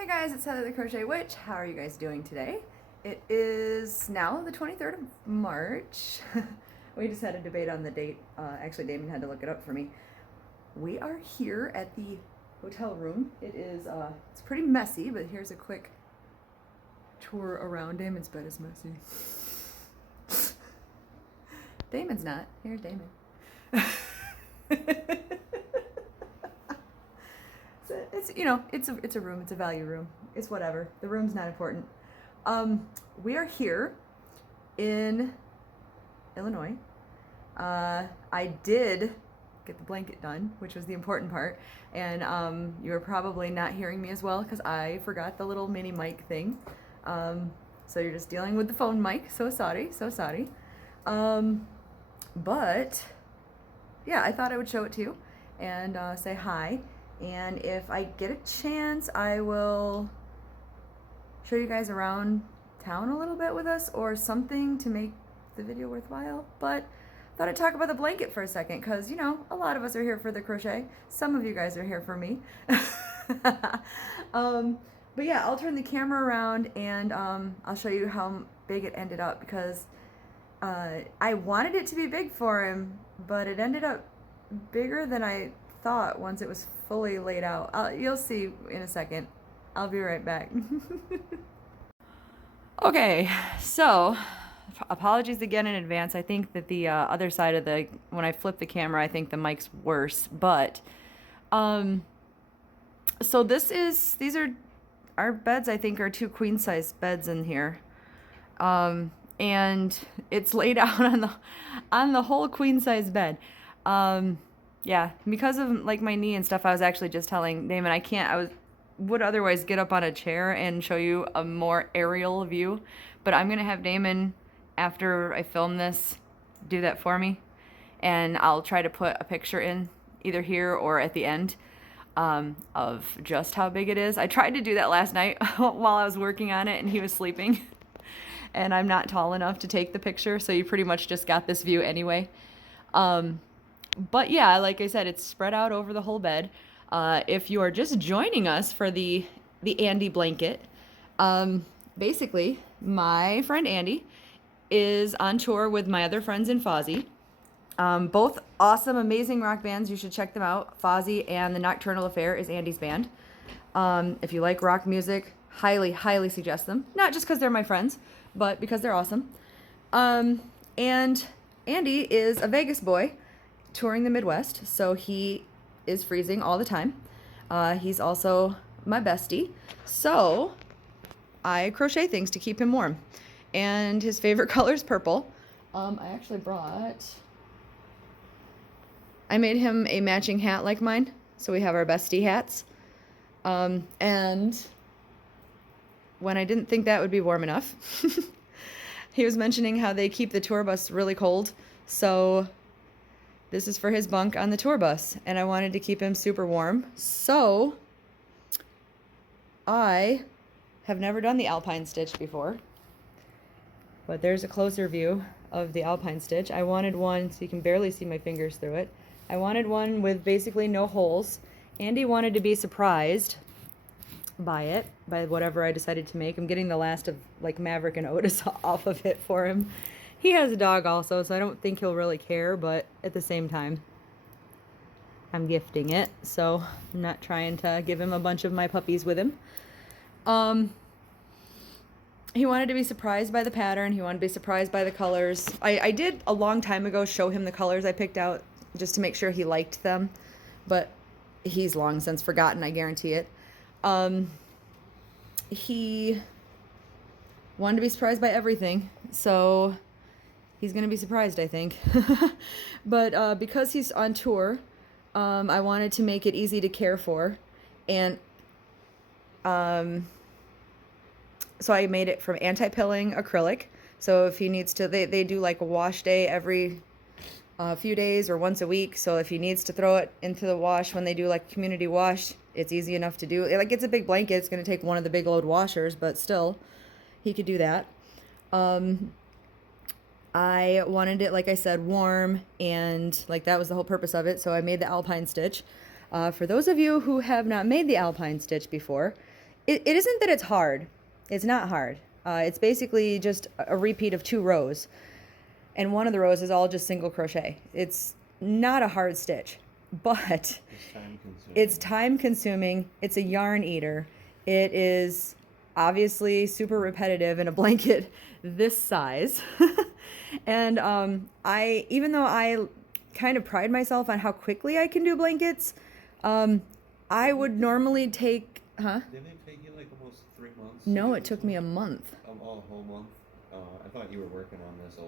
Hey guys, it's Heather the Crochet Witch. How are you guys doing today? It is now the 23rd of March. We just had a debate on the date. Actually, Damon had to look it up for me. We are here at the hotel room. It is, it's pretty messy, but here's a quick tour around. Damon's bed is messy. Damon's not. Here's Damon. It's you know it's a room. It's a value room. It's whatever. The room's not important. We are here in Illinois. I did get the blanket done, which was the important part, and you're probably not hearing me as well because I forgot the little mini mic thing. So you're just dealing with the phone mic. So sorry, so sorry. But yeah, I thought I would show it to you and say hi. And if I get a chance, I will show you guys around town a little bit with us or something to make the video worthwhile. But I thought I'd talk about the blanket for a second because, you know, a lot of us are here for the crochet. Some of you guys are here for me. But yeah, I'll turn the camera around and I'll show you how big it ended up because I wanted it to be big for him, but it ended up bigger than I thought once it was fully laid out. You'll see in a second. I'll be right back. Okay, so apologies again in advance. I think that the other side of when I flip the camera, I think the mic's worse. But so these are our beds. I think are two queen size beds in here, and it's laid out on the whole queen size bed. Yeah, because of like my knee and stuff, I was actually just telling Damon I would otherwise get up on a chair and show you a more aerial view, but I'm gonna have Damon, after I film this, do that for me, and I'll try to put a picture in either here or at the end of just how big it is. I tried to do that last night while I was working on it and he was sleeping, and I'm not tall enough to take the picture, so you pretty much just got this view anyway. But yeah, like I said, it's spread out over the whole bed. If you are just joining us for the Andy blanket, basically, my friend Andy is on tour with my other friends in Fozzy. Both awesome, amazing rock bands. You should check them out. Fozzy and the Nocturnal Affair is Andy's band. If you like rock music, highly, highly suggest them. Not just because they're my friends, but because they're awesome. And Andy is a Vegas boy touring the Midwest, so he is freezing all the time. He's also my bestie, so I crochet things to keep him warm. And his favorite color is purple. I actually I made him a matching hat like mine, so we have our bestie hats. And when I didn't think that would be warm enough, he was mentioning how they keep the tour bus really cold, so this is for his bunk on the tour bus, and I wanted to keep him super warm. So I have never done the alpine stitch before, but there's a closer view of the alpine stitch. I wanted one, so you can barely see my fingers through it. I wanted one with basically no holes. Andy wanted to be surprised by whatever I decided to make. I'm getting the last of like Maverick and Otis off of it for him. He has a dog also, so I don't think he'll really care, but at the same time, I'm gifting it, so I'm not trying to give him a bunch of my puppies with him. He wanted to be surprised by the pattern. He wanted to be surprised by the colors. I did a long time ago show him the colors I picked out just to make sure he liked them, but he's long since forgotten, I guarantee it. He wanted to be surprised by everything, so he's going to be surprised, I think. But because he's on tour, I wanted to make it easy to care for. And so I made it from anti-pilling acrylic. So if he needs to, they do like a wash day every few days or once a week. So if he needs to throw it into the wash when they do like community wash, it's easy enough to do. Like, it's a big blanket. It's going to take one of the big load washers, but still, he could do that. I wanted it, like I said, warm, and like that was the whole purpose of it, so I made the alpine stitch. For those of you who have not made the alpine stitch before, it isn't that it's hard. It's not hard. It's basically just a repeat of 2 rows. And one of the rows is all just single crochet. It's not a hard stitch, but it's time consuming. It's a yarn eater. It is obviously super repetitive in a blanket this size. And I, even though I kind of pride myself on how quickly I can do blankets, I would normally take, huh? Didn't it take you like almost 3 months? No, it took me a month. A whole month? I thought you were working on this a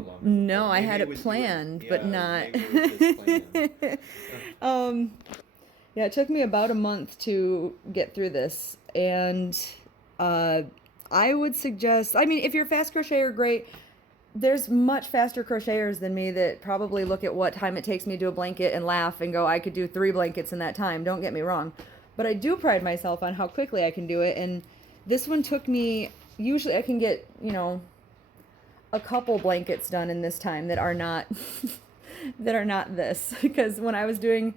longer. No, I had it planned, but not. Maybe it was just planned. Yeah, it took me about a month to get through this, and I would suggest. I mean, if you're a fast crocheter, great. There's much faster crocheters than me that probably look at what time it takes me to do a blanket and laugh and go, I could do 3 blankets in that time. Don't get me wrong, but I do pride myself on how quickly I can do it, and this one took me. Usually, I can get a couple blankets done in this time that are not that are not this, because when I was doing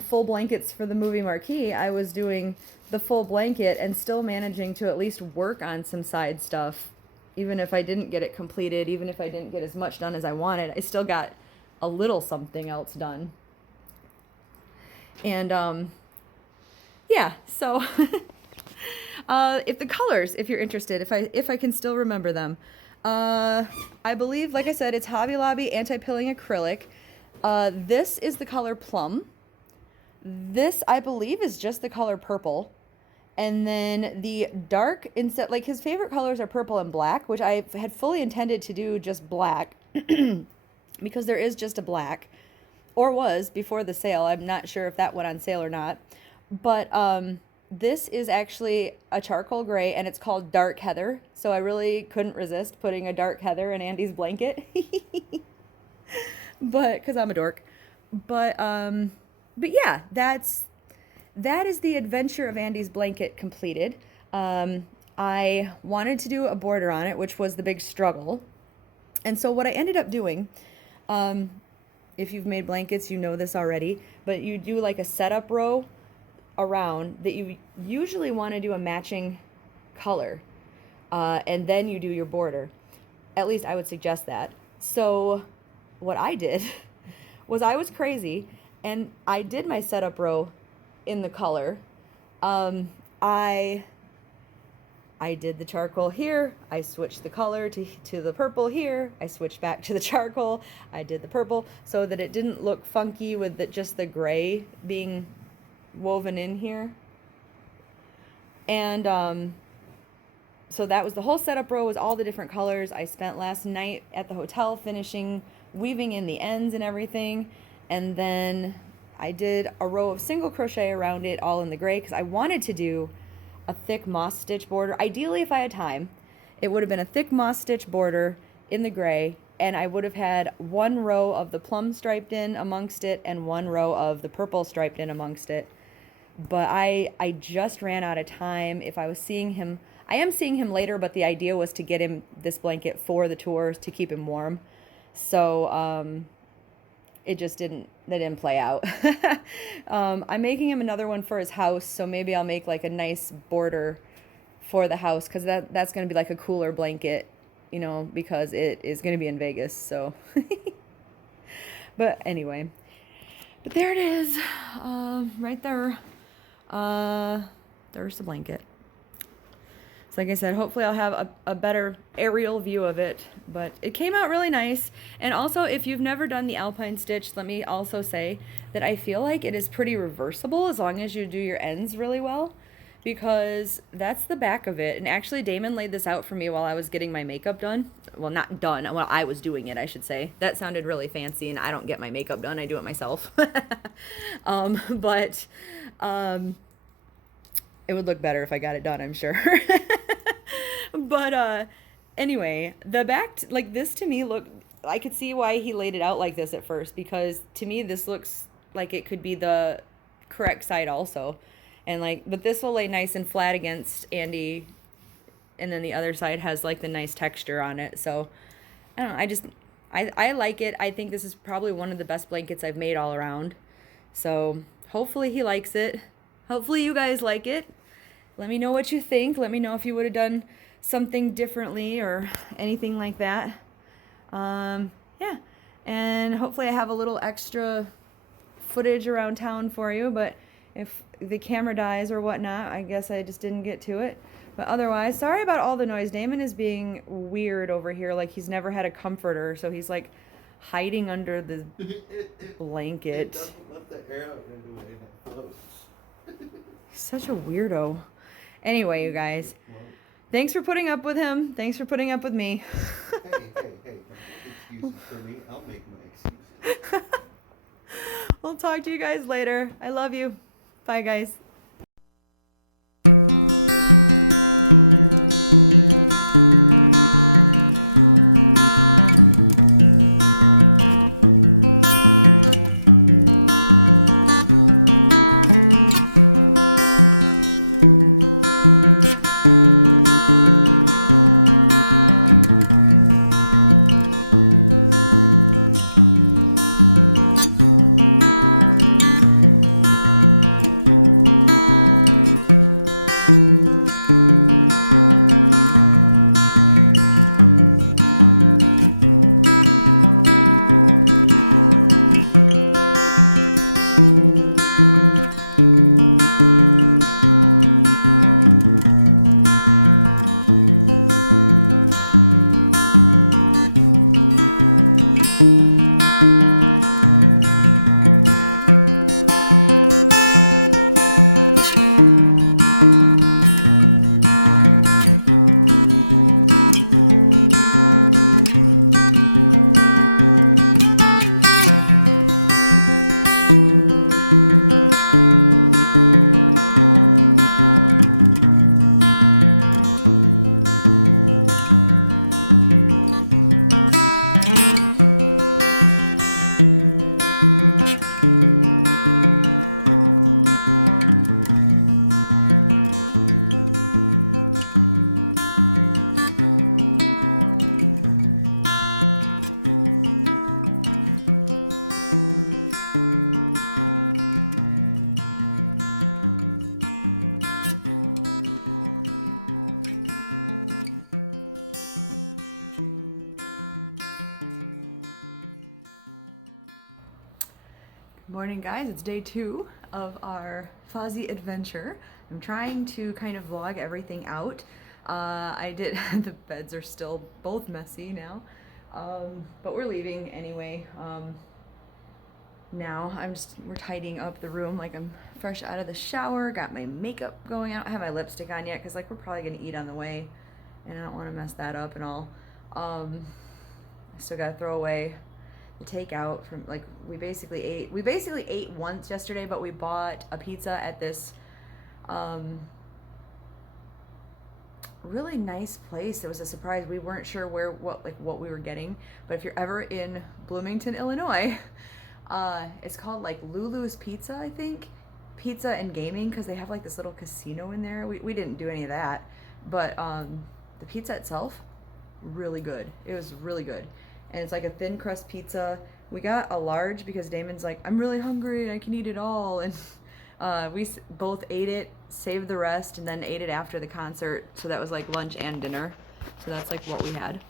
full blankets for the movie marquee, I was doing the full blanket and still managing to at least work on some side stuff, even if I didn't get it completed, even if I didn't get as much done as I wanted. I still got a little something else done. And yeah, so if the colors, if you're interested, if I can still remember them, I believe, like I said, it's Hobby Lobby anti-pilling acrylic. This is the color plum. This, I believe, is just the color purple. And then the dark, instead, like his favorite colors are purple and black, which I had fully intended to do just black because there is just a black, or was before the sale. I'm not sure if that went on sale or not. But this is actually a charcoal gray, and it's called Dark Heather. So I really couldn't resist putting a Dark Heather in Andy's blanket. But because I'm a dork. But yeah, that is the adventure of Andy's blanket completed. I wanted to do a border on it, which was the big struggle. And so what I ended up doing, if you've made blankets, you know this already, but you do like a setup row around that you usually want to do a matching color, and then you do your border. At least I would suggest that. So what I did was I was crazy, and I did my setup row in the color. I did the charcoal here, I switched the color to the purple here, I switched back to the charcoal, I did the purple, so that it didn't look funky with just the gray being woven in here. And so that was the whole setup row, was all the different colors. I spent last night at the hotel finishing weaving in the ends and everything, and then I did a row of single crochet around it all in the gray because I wanted to do a thick moss stitch border. Ideally, if I had time, it would have been a thick moss stitch border in the gray, and I would have had 1 row of the plum striped in amongst it and 1 row of the purple striped in amongst it. But I just ran out of time. If I was seeing him, I am seeing him later, but the idea was to get him this blanket for the tours to keep him warm. So it just didn't play out. I'm making him another one for his house, so maybe I'll make like a nice border for the house, because that's going to be like a cooler blanket, because it is going to be in Vegas. So but anyway, but there it is, right there. There's the blanket. So like I said, hopefully I'll have a better aerial view of it, but it came out really nice. And also, if you've never done the alpine stitch, let me also say that I feel like it is pretty reversible as long as you do your ends really well, because that's the back of it. And actually, Damon laid this out for me while I was getting my makeup done. Well, not done, while I was doing it, I should say. That sounded really fancy, and I don't get my makeup done, I do it myself. But it would look better if I got it done, I'm sure. But anyway, the back, like this to me I could see why he laid it out like this at first, because to me this looks like it could be the correct side also. And but this will lay nice and flat against Andy, and then the other side has like the nice texture on it. So I don't know, I like it. I think this is probably one of the best blankets I've made all around. So hopefully he likes it. Hopefully you guys like it. let me know what you think. Let me know if you would have done something differently or anything like that. Yeah, and hopefully I have a little extra footage around town for you, but if the camera dies or whatnot, I guess I just didn't get to it. But otherwise, sorry about all the noise. Damon is being weird over here, like he's never had a comforter, so he's like hiding under the blanket. It doesn't let the air out anyway, it floats. He's such a weirdo. Anyway, you guys, thanks for putting up with him. Thanks for putting up with me. Hey, don't make excuses for me. I'll make my excuses. We'll talk to you guys later. I love you. Bye, guys. Morning, guys. It's day 2 of our Fozzy adventure. I'm trying to kind of vlog everything out. The beds are still both messy now, but we're leaving anyway. Now we're tidying up the room, like I'm fresh out of the shower, got my makeup going. I don't have my lipstick on yet because like we're probably gonna eat on the way and I don't want to mess that up and all. I still gotta throw away the takeout from, like, we basically ate once yesterday, but we bought a pizza at this really nice place. It was a surprise. We weren't sure what we were getting, but if you're ever in Bloomington, Illinois, it's called like Lulu's Pizza, I think. Pizza and gaming, because they have like this little casino in there. We didn't do any of that, but the pizza itself, really good. It was really good. And it's like a thin crust pizza. We got a large because Damon's like, I'm really hungry and I can eat it all. And we both ate it, saved the rest, and then ate it after the concert. So that was like lunch and dinner. So that's like what we had.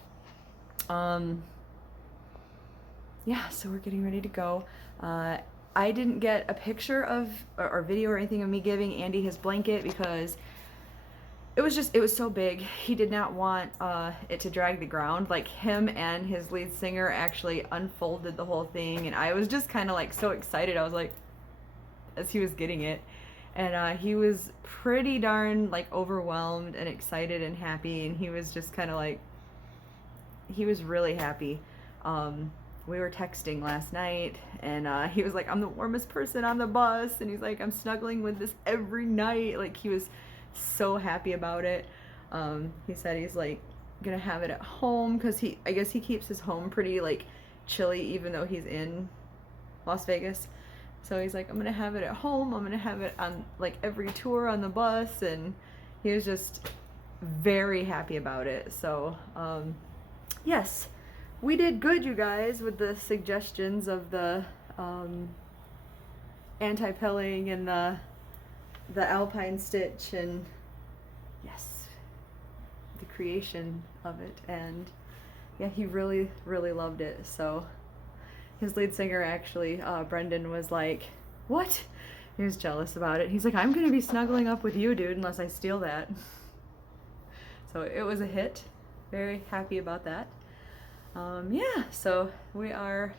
Yeah, so we're getting ready to go. I didn't get a picture of or video or anything of me giving Andy his blanket because it was so big. He did not want it to drag the ground. Like, him and his lead singer actually unfolded the whole thing, and I was just kind of like so excited. I was like, as he was getting it, and he was pretty darn like overwhelmed and excited and happy, and he was just kind of like, he was really happy. We were texting last night, and he was like, I'm the warmest person on the bus, and he's like, I'm snuggling with this every night. Like, he was so happy about it. He said he's like gonna have it at home because I guess he keeps his home pretty like chilly even though he's in Las Vegas. So he's like, I'm gonna have it at home. I'm gonna have it on like every tour on the bus, and he was just very happy about it. So yes, we did good, you guys, with the suggestions of the anti-pilling and the alpine stitch, and yes, the creation of it. And yeah, he really, really loved it. So his lead singer actually, Brendan, was like, what? He was jealous about it. He's like, I'm gonna be snuggling up with you, dude, unless I steal that. So it was a hit. Very happy about that. Yeah, so we are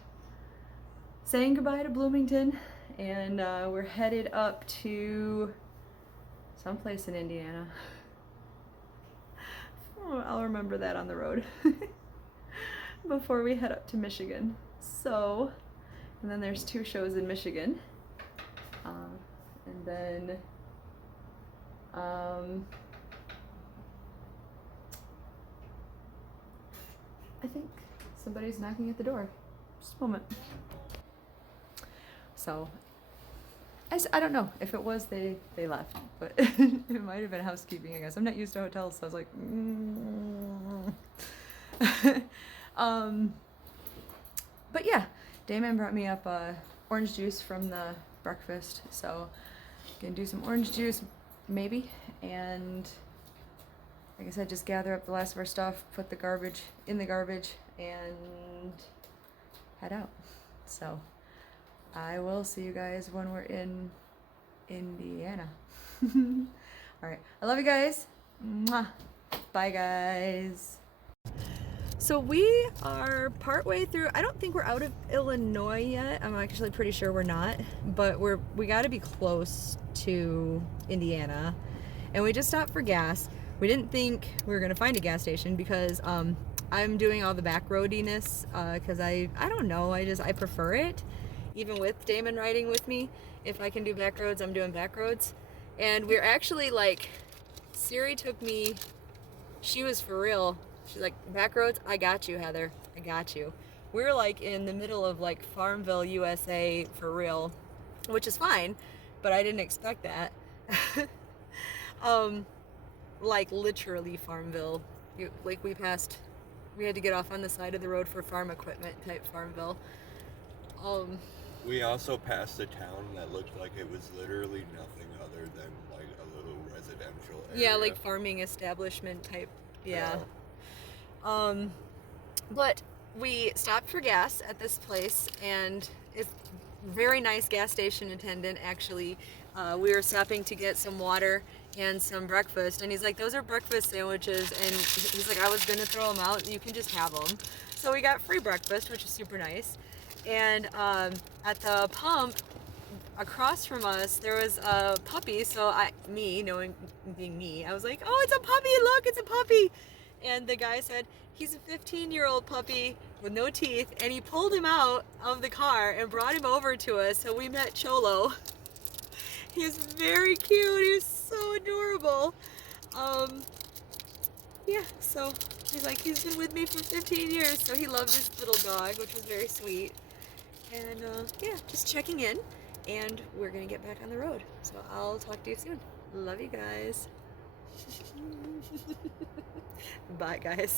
saying goodbye to Bloomington, and we're headed up to someplace in Indiana. Oh, I'll remember that on the road before we head up to Michigan. So, and then there's 2 shows in Michigan. And then I think somebody's knocking at the door. Just a moment. So I don't know if it was they left, but it might have been housekeeping, I guess. I'm not used to hotels, so I was like, but yeah, Damon brought me up orange juice from the breakfast, so gonna do some orange juice maybe, and like I said, just gather up the last of our stuff, put the garbage in the garbage, and head out. So I will see you guys when we're in Indiana. All right, I love you guys. Mwah. Bye, guys. So we are partway through. I don't think we're out of Illinois yet. I'm actually pretty sure we're not, but we got to be close to Indiana, and we just stopped for gas. We didn't think we were gonna find a gas station because I'm doing all the back roadiness because I don't know, I prefer it, even with Damon riding with me. If I can do back roads, I'm doing back roads. And we're actually like, Siri took me, she was for real. She's like, back roads, I got you, Heather, I got you. We're like in the middle of like Farmville, USA for real, which is fine, but I didn't expect that. Like literally Farmville. Like we had to get off on the side of the road for farm equipment type Farmville. We also passed a town that looked like it was literally nothing other than like a little residential area. Yeah, like farming establishment type. Yeah. But we stopped for gas at this place, and it's very nice gas station attendant actually. We were stopping to get some water and some breakfast, and he's like, those are breakfast sandwiches, and he's like, I was gonna throw them out, you can just have them. So we got free breakfast, which is super nice. And at the pump across from us there was a puppy, so being me, I was like, oh, it's a puppy, look, it's a puppy. And the guy said he's a 15-year-old puppy with no teeth, and he pulled him out of the car and brought him over to us. So we met Cholo. He was very cute, he was so adorable. Yeah, so he's like, he's been with me for 15 years, so he loved this little dog, which was very sweet. And yeah, just checking in, and we're gonna get back on the road. So I'll talk to you soon. Love you guys. Bye, guys.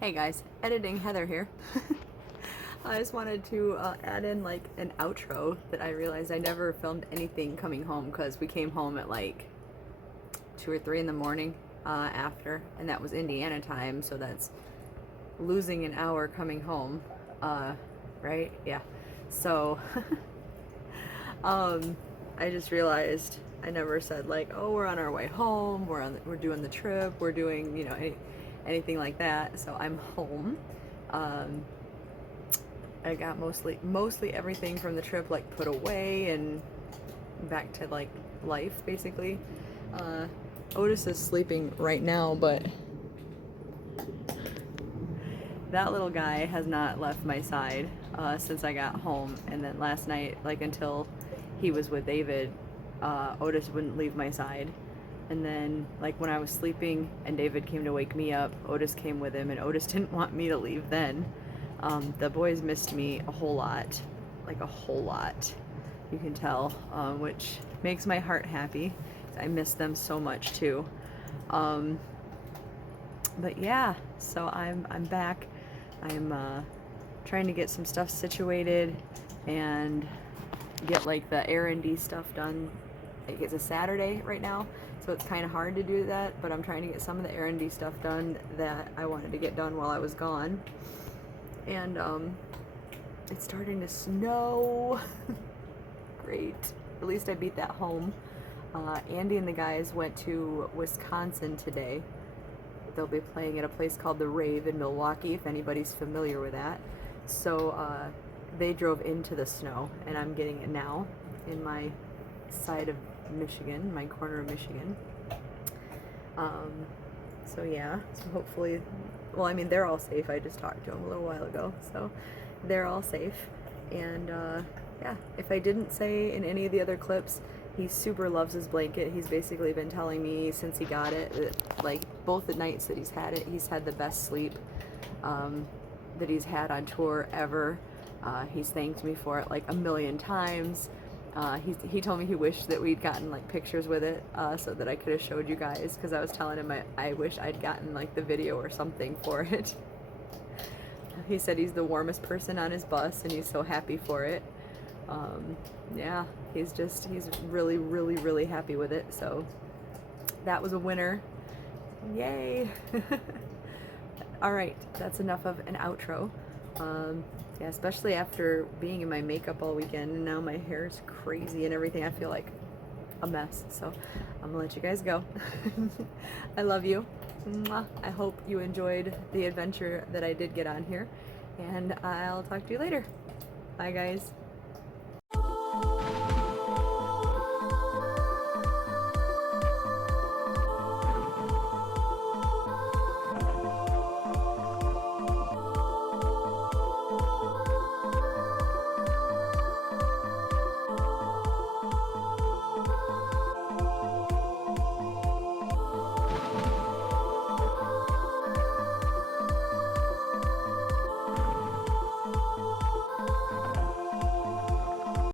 Hey guys, editing Heather here. I just wanted to add in like an outro that I realized I never filmed anything coming home because we came home at like 2 or 3 in the morning after, and that was Indiana time, so that's losing an hour coming home, right? Yeah. So I I just realized I never said like, oh, we're on our way home, we're doing the trip, we're doing, you know, anything like that. So I'm home. Um, I got mostly everything from the trip like put away and back to like life basically. Otis is sleeping right now, but that little guy has not left my side since I got home. And then last night, like until he was with David, Otis wouldn't leave my side. And then, like when I was sleeping and David came to wake me up, Otis came with him, and Otis didn't want me to leave then. The boys missed me a whole lot, like a whole lot. You can tell, which makes my heart happy. I miss them so much too. But yeah, so I'm back. I'm trying to get some stuff situated and get like the R&D stuff done. It's a Saturday right now, so it's kind of hard to do that, but I'm trying to get some of the R&D stuff done that I wanted to get done while I was gone. And it's starting to snow. Great. At least I beat that home. Andy and the guys went to Wisconsin today. They'll be playing at a place called the Rave in Milwaukee, if anybody's familiar with that. So they drove into the snow, and I'm getting it now in my side of Michigan, my corner of Michigan. So yeah, so hopefully, well, I mean, they're all safe. I just talked to them a little while ago, so they're all safe. And yeah, if I didn't say in any of the other clips, he super loves his blanket. He's basically been telling me since he got it that, like, both the nights that he's had it, he's had the best sleep that he's had on tour ever. He's thanked me for it like a million times. He told me he wished that we'd gotten like pictures with it so that I could have showed you guys, because I was telling him I wish I'd gotten like the video or something for it. He said he's the warmest person on his bus and he's so happy for it. Yeah, he's really, really, really happy with it. So that was a winner. Yay. All right, that's enough of an outro. Yeah, especially after being in my makeup all weekend and now my hair's crazy and everything. I feel like a mess. So I'm gonna let you guys go. I love you. Mwah. I hope you enjoyed the adventure that I did get on here, and I'll talk to you later. Bye guys.